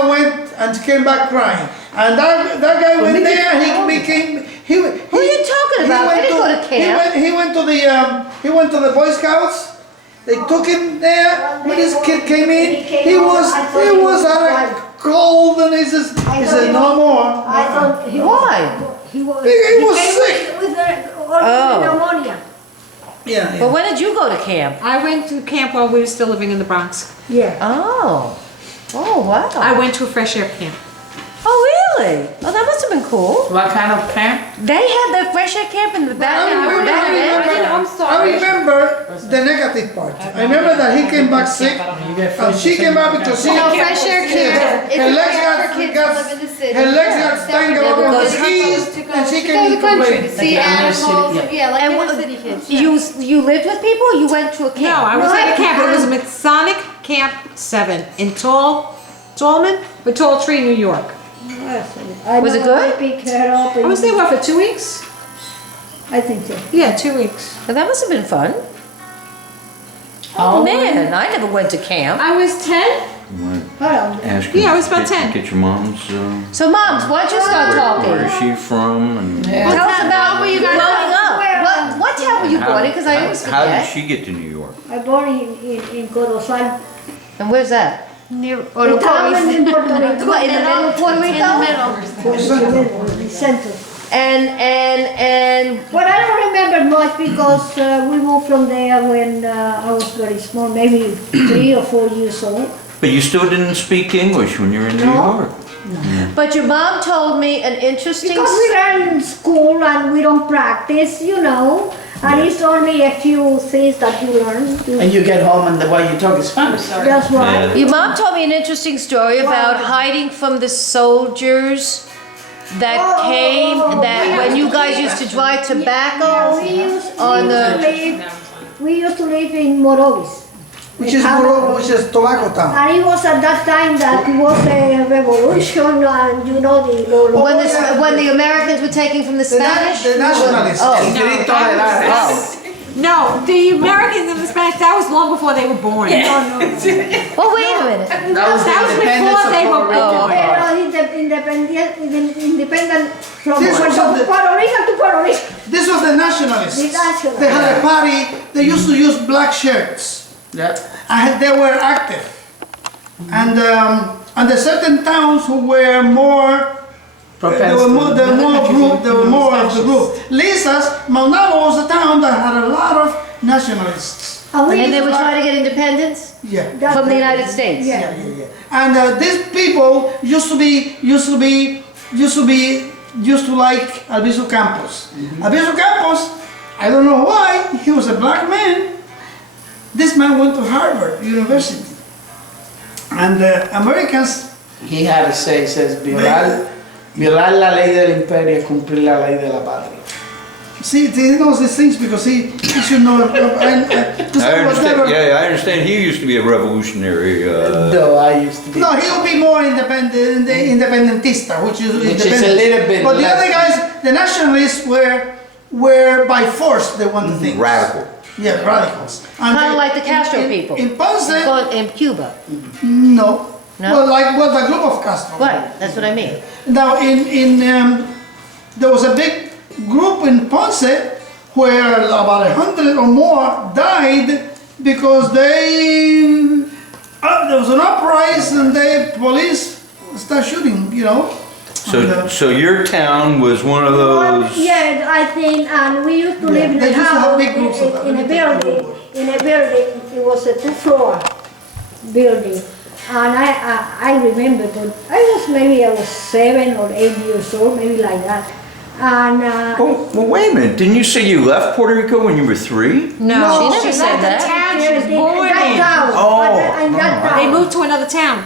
went and came back crying. And that guy went there. Who are you talking about? I didn't go to camp. He went to the Boy Scouts. They took him there. When this kid came in, he was out of cold, and he said no more. I thought he was sick. With pneumonia. Yeah. But when did you go to camp? I went to camp while we were still living in the Bronx. Yeah. Oh. Oh, wow. I went to a fresh air camp. Oh, really? Oh, that must have been cool. What kind of camp? They had the fresh air camp in the back. I remember the negative part. I remember that he came back sick, and she came back because fresh air camp. her legs got tangled up on the skis, and she came to complain. See animals, like inner city kids. You lived with people, or you went to a camp? No, I was at a camp. It was Masonic Camp 7 in Tallman, but Tall Tree, New York. Was it good? I was there, what, for 2 weeks? I think so. Yeah, 2 weeks. Well, that must have been fun. Oh, man, I never went to camp. I was 10. Ask Yeah, I was about 10. Get your mom's. So, moms, why don't you start talking? Where is she from? And Tell us about where you growing up. What town were you born in? Because I always how did forget. she get to New York? I born in Corozal. And where's that? Near In Puerto Rico. What, in the middle of Puerto Rico? In the center. And But I don't remember much because we moved from there when I was very small, maybe 3 or 4 years old. But you still didn't speak English when you were in New No. York. but your mom told me an interesting. Because we learn in school and we don't practice, you know. And it's only a few things that you learn. And you get home and the way you talk is Spanish. That's right. Your mom told me an interesting story about hiding from the soldiers that came, that when you guys used to dry tobacco on the... We used to live in Morovis. Which is tobacco town. And it was at that time that it was a revolution and you know When the Americans were taking from the Spanish? The nationalists. Oh. No, the Americans and the Spanish, that was long before they were born. Well, wait a minute. That was the independence before they were of Puerto Rico. Independent from This was the- Puerto Rico to Puerto Rico. This was the nationalists. The nationalists. They had a party. They used to use black shirts. Yeah. And they were active. And the certain towns who were more, there were more of the group. Lisa's, Maunabo was a town that had a lot of nationalists. And they were trying to get independence Yeah. from the United States? Yeah. And these people used to like Albizu Campos. Albizu Campos, I don't know why, he was a black man. This man went to Harvard University. And the Americans, He had to say, says, violar la ley del imperio es cumplir la ley de la patria. see, he knows these things because he should know. I understand. He used to be a revolutionary. No, I used to be. No, he'll be more independent, independentista, which is a independent. little bit But the less. other guys, the nationalists were by force, they wanted things. Radical. Yeah, radicals. And Kind of they- like the Castro people. In Ponce, In Cuba. no. No? Well, like the group of Castro. Right, that's what I mean. Now, there was a big group in Ponce where about 100 or more died because there was an uprising and the police started shooting, you know. So your town was one of those. Yeah, I think, and we used to live in they a used to have house, big groups of them. in a building, it was a 2-floor building. And I remember that I was 7 or 8 years old, maybe like that. And Oh, well, wait a minute. Didn't you say you left Puerto Rico when you were 3? No, She never said left the that. town she was born that in. town, Oh, in that town. They moved to another town.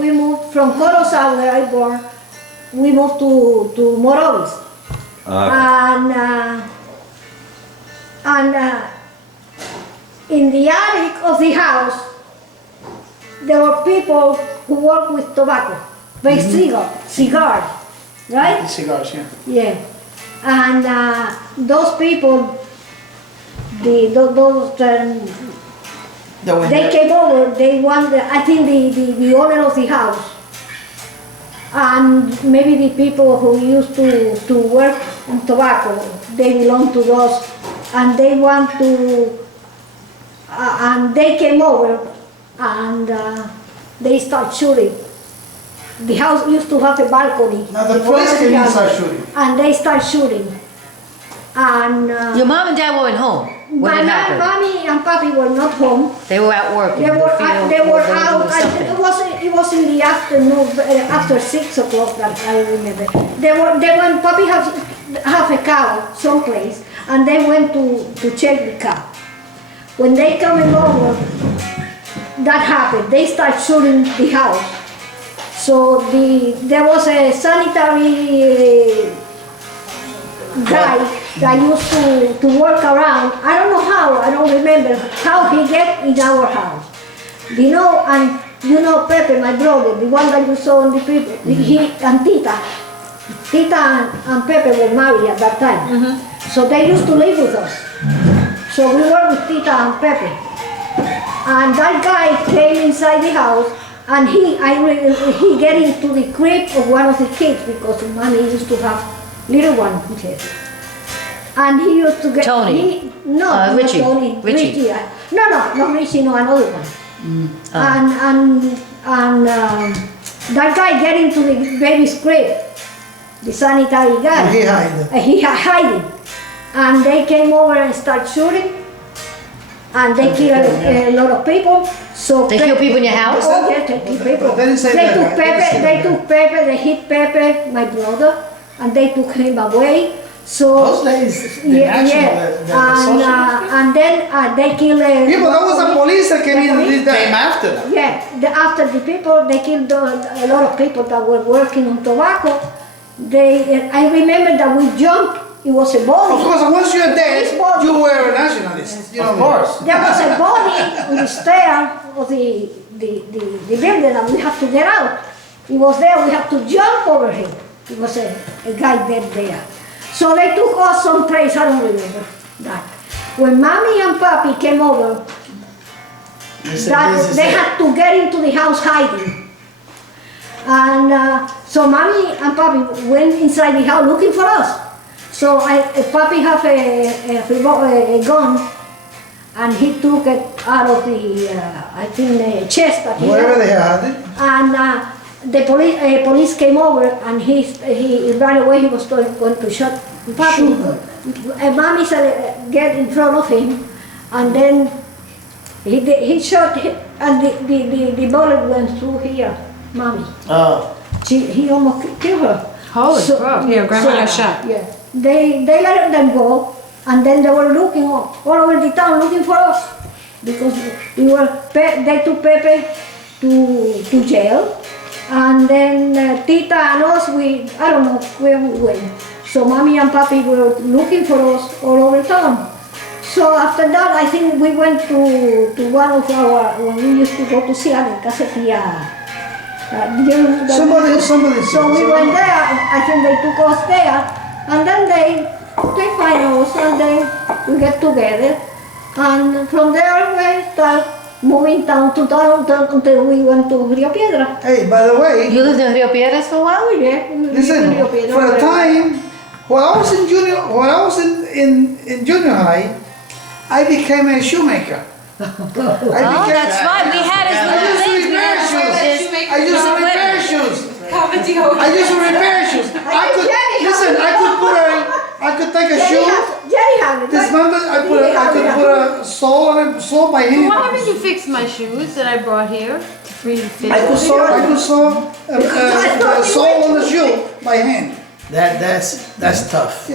We moved from Corozal, where I born. We moved to Morovis. And in the attic of the house, there were people who work with tobacco, make cigars, right? Cigars, yeah. Yeah. And those people, they came over, they wanted, I think the owner of the house And maybe the people who used to work on tobacco, they belong to those, and they want to, and they came over, and they start shooting. The house used to have a balcony. Now the police came and started shooting. And they start shooting. And Your mom and dad weren't home when it happened. mommy and papi were not home. They were out working. They in the were field, they or were doing out. something. It was in the afternoon, after 6 o'clock that I remember. They went. Papi have a cow someplace, and they went to check the cow. When they coming over, that happened. They start shooting the house. So there was a sanitary guy that used to work around. I don't know how, I don't remember how he get in our house. You know, and you know Pepe, my brother, the one that you saw in the people, he and Tita and Pepe were married at that time. So they used to live with us. So we were with Tita and Pepe. And that guy came inside the house, and he get into the crib of one of the kids, because mommy used to have little one kids. And he used to get Tony? not Richie. Tony. Richie. No, not Richie, no, another one. And that guy get into the baby's crib, the sanitary guy. And he hid. He hiding. And they came over and start shooting. And they killed a lot of people. So They kill people in your house? Oh, yes, they kill people. They didn't say They that, took right? They didn't Pepe, say they that. took Pepe, they hit Pepe, my brother, and they took him away. So Those days, the national, the social and then they killed. Yeah, but that was the police that came in and did came that. after them. Yeah, after the people, they killed a lot of people that were working on tobacco. I remember that we jumped. It was a Of body. course, once you're dead, This body. you were a nationalist. You know Of what I mean? course. There was a body on the stair of the building, and we had to get out. He was there. We had to jump over him. It was a guy dead there. So they took us someplace. I don't remember that. When mommy and papi came over, They said, "This is they it." had to get into the house hiding. And so mommy and papi went inside the house looking for us. So papi have a gun, and he took it out of the, I think, the chest that he Wherever had. they had it. And the police came over, and he right away he was going to shoot papi. And mommy said, get in front of him, and then he shot, and the bullet went through here, mommy. Oh, He almost killed her. Holy crap. Yeah, grandma got shot. Yeah. They let them go, and then they were looking all over the town looking for us, because they took Pepe to jail, and then Tita and us, I don't know where we went. So mommy and papi were looking for us all over town. So after that, I think we went to one of our, when we used to go to Seattle, Casetia. Somebody. So we went there, I think they took us there, and then they find us, and then we get together. And from there we start moving town to town until we went to Rio Piedra. Hey, by the way, You lived in Rio Piedras for a while? Yeah, we lived listen, in Rio Piedra. for a time, when I was in in junior high, I became a shoemaker. Oh, that's right. We had his I little used to things. We repair had shoes. his- I used to repair shoes. I used to repair shoes. I could listen. I could take a shoe. Jerry had it. Dismantle. I could put a sole on it, sew by hand. Why haven't you fixed my shoes that I brought here for you to fit? I could sew a sole on the shoe by hand. that's tough.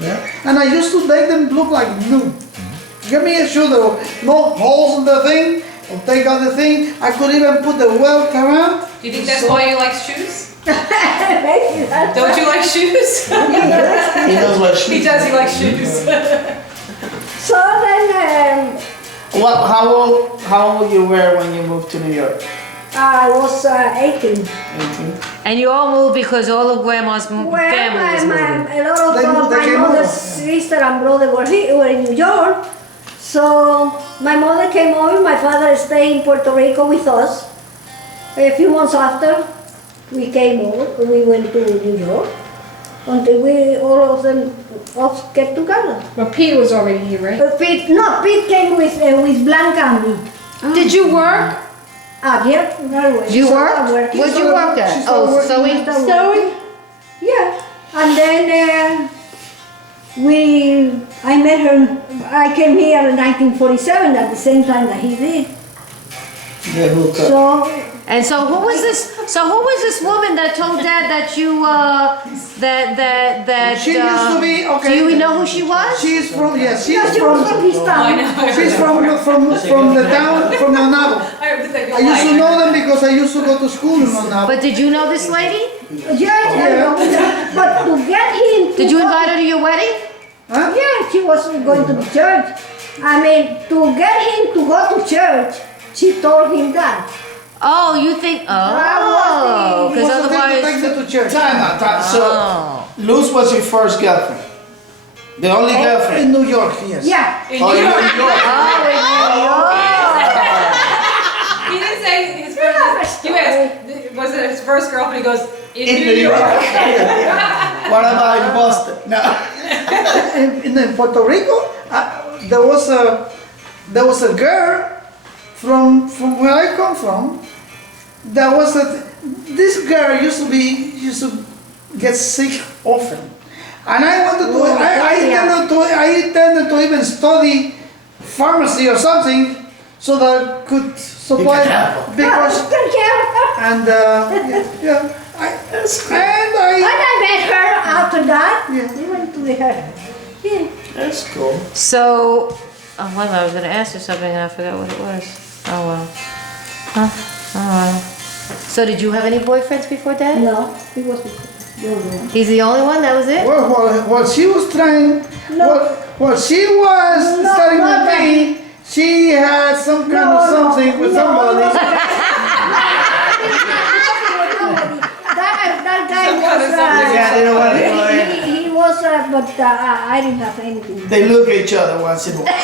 Yeah. And I used to make them look like new. Give me a shoe that were no holes in the thing, or take out the thing. I could even put the welt around. Do you think that's why you like shoes? Maybe that's Don't you like shoes? He knows what He shoes. does, he likes shoes. So then How old you were when you moved to New York? I was 18. 18. And you all moved because all of grandma's family was moving. A lot They of they my came mother's over. sister and brother were in New York. So my mother came over, my father stayed in Puerto Rico with us a few months after. we came over, we went to New York, until we, all of them, us get together. But Pete was already here, right? Pete came with Blanca and me. Did you work? Yeah, that was. You so worked? I worked. What'd you work at? Oh, sewing? Sewing? Yeah. And then I met her, I came here in 1947 at the same time that he did. They hook up. So, And so who was this? So who was this woman that told Dad that you that She used to be, okay. Do you know who she was? She's from, yes, yeah, she's she was from, from his town. she's from the town, from Monabo. I used to know them because I used to go to school in Monabo. But did you know this lady? Yeah. But to get him to Did you go invite her to your wedding? Huh? Yeah, she was going to the church. I mean, to get him to go to church, she told him that. Oh, you think? Oh, He because was to take otherwise. them to church. Time out, time. So, Oh. Luz was your first girlfriend. The only girlfriend. In New York, yes. Yeah. Oh, in New York. He didn't say his first. You asked, was it his first girlfriend? He goes, in New York. York. What about in Boston? No. In Puerto Rico, there was a girl from where I come from. This girl used to get sick often, and I wanted to. I intended to even study pharmacy or something so that I could supply because and yeah. When I met her after that, Yeah. we went to the her. Yeah. That's cool. So, well, I was going to ask you something and I forgot what it was. Oh well. Huh? Oh well. So, did you have any boyfriends before Dad? No, he was the only one. He's the only one. That was it. While she was trying, No. while she was No, studying not with me, she had some kind of something with somebody. That guy was. Yeah, they don't want to go in. He was, but I didn't have anything. They look at each other once in a while.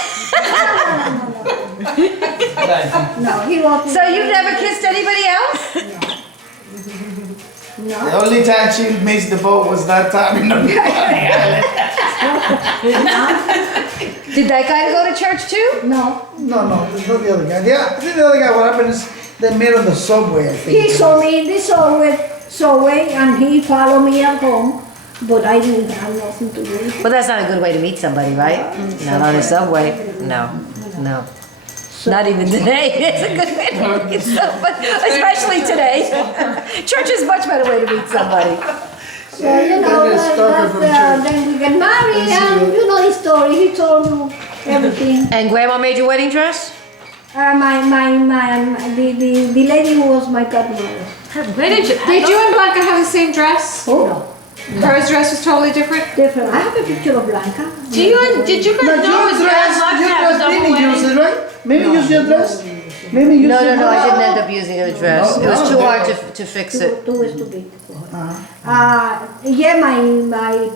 No, he wasn't. So you've never kissed anybody else? No. The only time she missed the boat was that time in the Did that guy go to church too? No. No, there's not the other guy. Yeah, I think the other guy. What happened is they met on the subway. I think. He saw me in the subway and he followed me at home, but I didn't have nothing to do with it. Well, that's not a good way to meet somebody, right? Not on a subway. No. Not even today. It's a good way to meet somebody, especially today. Church is a much better way to meet somebody. So, you know, then we get married and you know his story. He told you everything. And Grandma made your wedding dress? The lady who was my godmother. Did you and Blanca have the same dress? No, Hers dress was totally different? different. I have a picture of Blanca. Did you But guys know your his dress, Mimi used it, right? Mimi used your dress. Mimi used No, your I dress? didn't end up using the dress. It was too hard to fix it. Too stupid for her. Yeah, my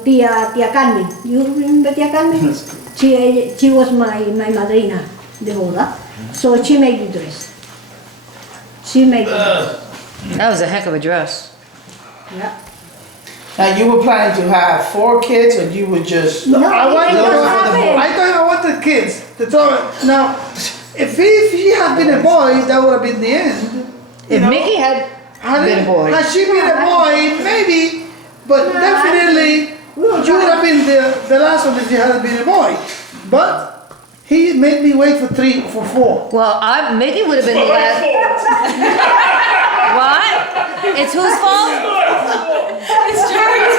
tia Carmen. You remember tia Carmen? She was my madrina de boda. So she made the dress. She made the dress. That was a heck of a dress. Yeah. Now you were planning to have 4 kids, or you would just? No, I wanted it to was have happening. I thought I wanted kids. Now, if he had been a boy, that would have been the end. If Mickey had been a boy. Had she been a boy, maybe, but No, definitely you would have been the last one if you hadn't been a boy. But he made me wait for 4. Well, Mickey would have been the last. What? It's whose fault? It's Jerry's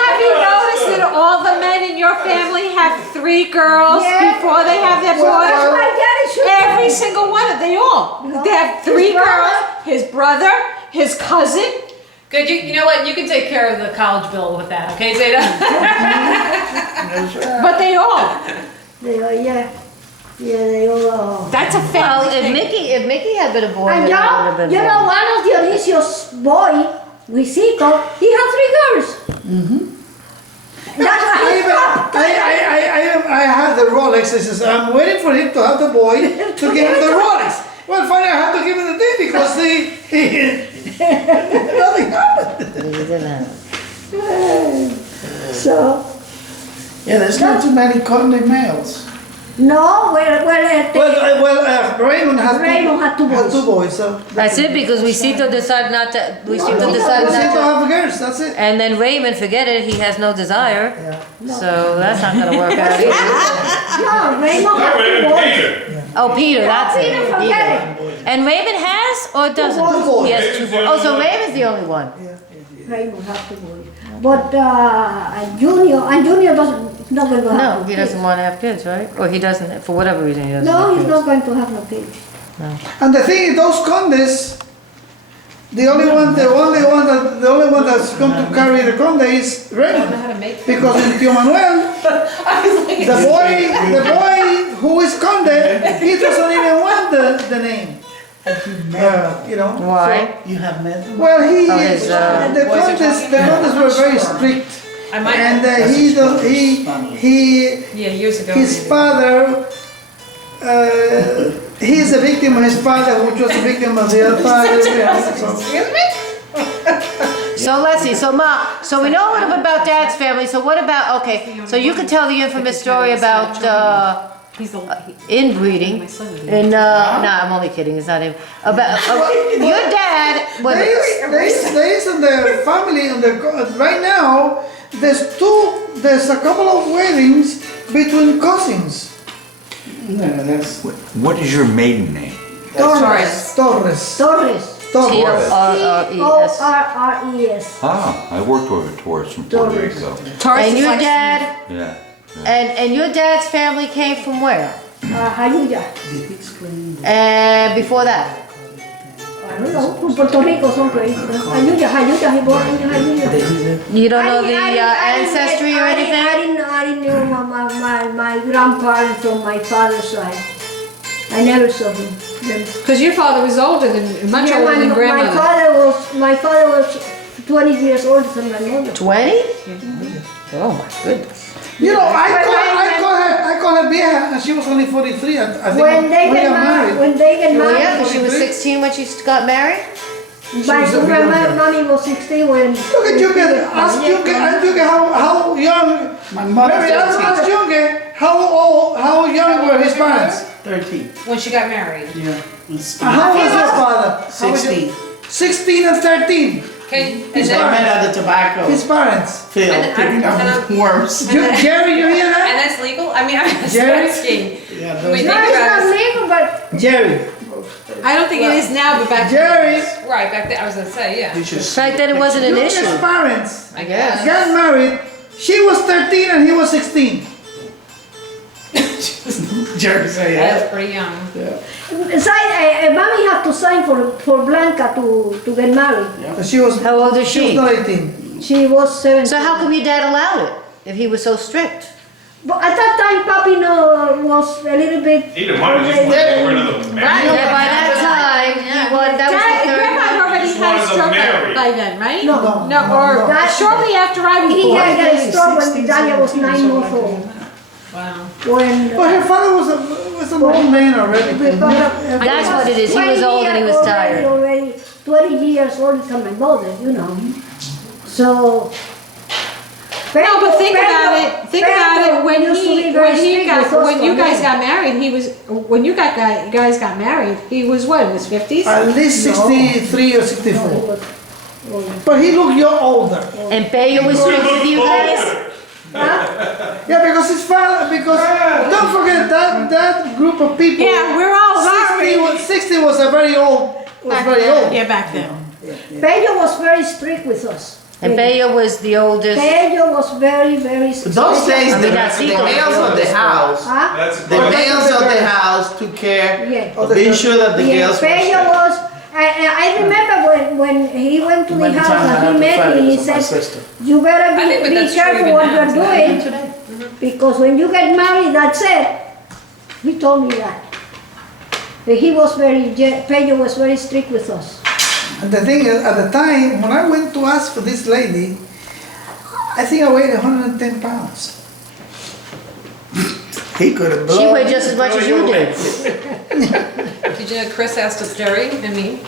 Have you noticed that all the men in your family have 3 girls Yeah. before they have their boys? That's my daddy should Every single one of they all. They have 3 girls, his brother, his cousin. Good, you know what? You can take care of the college bill with that, okay, Zeta? But they all. They are, yeah, they all. That's a Well, family if thing. Mickey had been a boy, And then it would have been. you know, one of Dionisio's boy, Luisito, he had 3 girls. That's why he stopped. I had the Rolex. I says, I'm waiting for him to have the boy to give him the Rolex. Well, finally I had to give him the thing because Nothing happened. He didn't have. So, Yeah, there's not too many Conde males. no, Raymond has Raymond had two boys. two boys, so. That's it, because Luisito decided not to, Luisito decided They not don't to. have girls, that's it. And then Raymond, forget it, he has no desire. Yeah. So that's not gonna work out either. No, Raymond had two boys. Oh, Peter, that's it. Peter, forget Peter. And Raymond has or doesn't? Two boys. He has two boys. Oh, so Raymond's the only one. Raymond had two boys. But Junior doesn't, not going to have No, he kids. doesn't want to have kids, right? Or he doesn't, for whatever reason, he doesn't No, have he's kids. not going to have no kids. And the thing is, those Condes, the only one that's going to carry the Conde is Raymond. Because in Tío Manuel, the boy who is Conde, he doesn't even want the name. You know. Why? You have met them? Well, he Oh, is, his, the Condes were very strict. I might. And he Yeah, years ago. his father, he is a victim of his father, which was a victim of the other father. Yeah, so- Excuse me? So let's see, so Ma, so we know a little bit about Dad's family, so what about, okay, so you could tell the infamous story about, He's the. inbreeding, and, no, I'm only kidding, it's not him, about, your dad was, There is in the family, right now, there's a couple of weddings between cousins. No, that's. What is your maiden name? Torres. Torres. Torres. T-O-R-R-E-S. Torres. Ah, I worked with a tourist from Puerto Rico. And your dad, Yeah. and your dad's family came from where? Jayuya. And before that? I don't know, from Puerto Rico, somewhere. Jayuya, he born in Jayuya. You don't know the ancestry or anything? I didn't know my grandparents on my father's side. I never saw them. Because your father was older than, much older than grandmother. My father was 20 years older than my mother. 20? Oh my goodness. You know, I call her vieja, and she was only 43. I think When they get got married, when they get Well, yeah, married, because she was 16 when she got married? my mommy was 16 when. Look at Junge, ask Junge how young. My mother Mary, ask Junge how young were his parents. 13. When she got married. Yeah. How was your father? How was your- 16. 16 and 13. Okay. And I then, met at the tobacco His parents. field And picking up worms. Jerry, you hear and that? that's legal? I mean, I'm just Jerry? asking. Yeah, When those we No, think it's about not it. legal, but Jerry. I don't think it is now, but back Jerry. Right, back then, I was gonna say, yeah. Back then it wasn't an Junge's issue. parents I guess. got married. She was 13 and he was 16. Jerry say That's yeah. pretty young. mommy had to sign for Blanca to get married. So she was. How old is She was she? not 18. She was 17. So how come your dad allowed it, if he was so strict? But at that time, Papi was a little bit. He didn't want to just want to get rid of the man. That by that time, he was, that was the Grandma third. had already Just had a wanted to stroke marry. by then, right? No. No, or That- shortly after I was He born. had a stroke when Dalia was 9 months old. Wow. When. But her father was an old man already. That's what it is, he was old and he was tired. Already 20 years older than my mother, you know. So. No, but think about it. Think about it. When you guys got married, when you guys got married, he was what, in his 50s? At least 63 or 64. But he looked older. And Peyo was strict with you guys? Yeah, because his father, don't forget that group of people. Yeah, we're all 60 was a very old, Yeah, back then. Pedro was very strict with us. And Peyo was the oldest. Pedro was very, very strict. Those days, I mean, that's the equal. males of the house, Huh? That's the males of the house took care Yeah. of being sure that the Yeah, girls were Pedro safe. was. I remember when he went to the Many house times I and had he to met fight me, he with my said, sister. you better I think be that's true careful even what now, you're isn't doing, because when you get married, that's it. He told me that. But he was Pedro was very strict with us. And the thing is, at the time, when I went to ask for this lady, I think I weighed 110 pounds. He could have She blown. weighed just as much as you did. Did you know Chris asked us, Jerry and me,